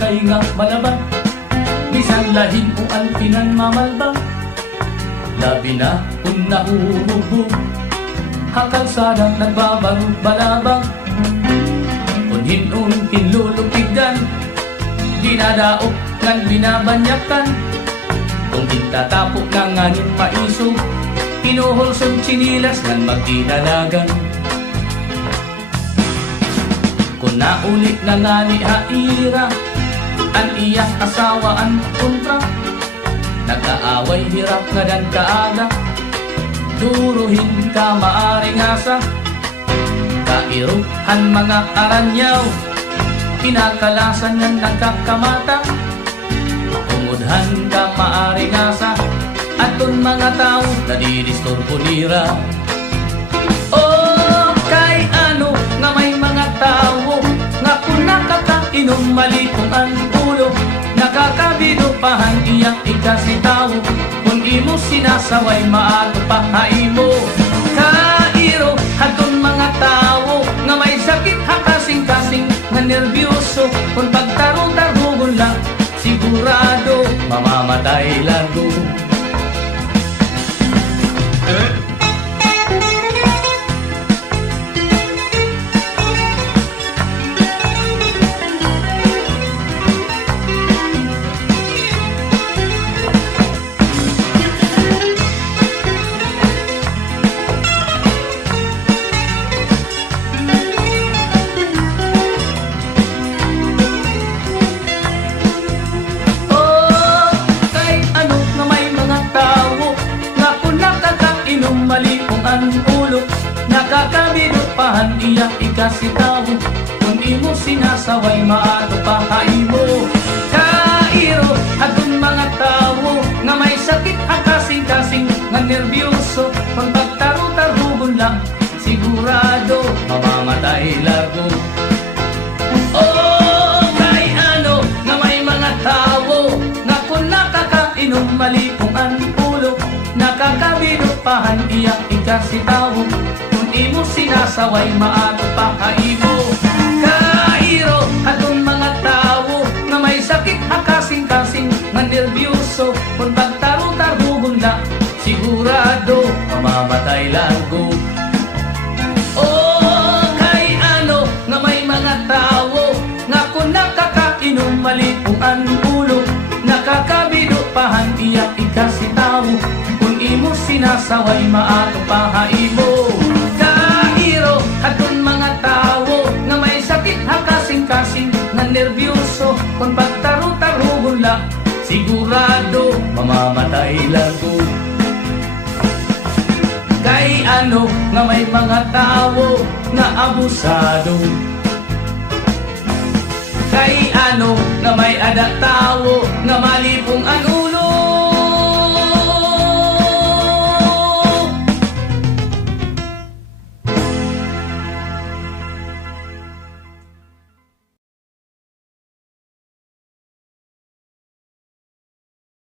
kay nga malabang, bisan lahin o alpinan mamalbang. Labi na kung nahuhubog, hakalsadang nagbabarong balabang. Kung hinunhin lulupigdan, dinadaok ngan binabanyakan. Kung itatapok na nganin paiso, pinuhulsong chinilas ngan magdinalagan. Kung naulit na ngani haira, an iyak asawaan kontra. Nagkaaway hirap nga dan kaaga, duruhin ka maaring asa. Kairuhan mga aranyaw, kinakalasan ng nagkakamata. Tungudhan ka maaring asa, aton mga tao nadidisturbo nira. Oh, kay ano nga may mga tao nga kung nakakainom malipong ang ulo, nakakabinupahan iyang ikasitaw. Kung imo sinasaway maato pahaimo. Kairo hatong mga tao nga may sakit hakasing-kasing nga nervyoso. Kung pagtarong-tarungon lang, sigurado mamamatay largo. Nakakabinupahan iyak ikasitaw. Kung imo sinasaway maato pahaimo. Kairo atong mga tao nga may sakit hakasing-kasing nga nervyoso. Kung pagtaro-tarugon lang, sigurado mamamatay largo. Oh, kay ano nga may mga tao nga kung nakakainom malipong ang ulo, nakakabinupahan iyak ikasitaw. Imo sinasaway maato pahaimo. Kairo atong mga tao nga may sakit hakasing-kasing nga nervyoso. Kung pagtaro-tarugon lang, sigurado mamamatay largo. Oh, kay ano nga may mga tao nga kung nakakainom malipong ang ulo, nakakabinupahan iyak ikasitaw. Kung imo sinasaway maato pahaimo. Atong mga tao nga may sakit hakasing-kasing nga nervyoso. Kung pagtaro-tarugon lang, sigurado mamamatay largo. Kay ano nga may mga tao nga abusado. Kay ano nga may ada tao nga malipong ano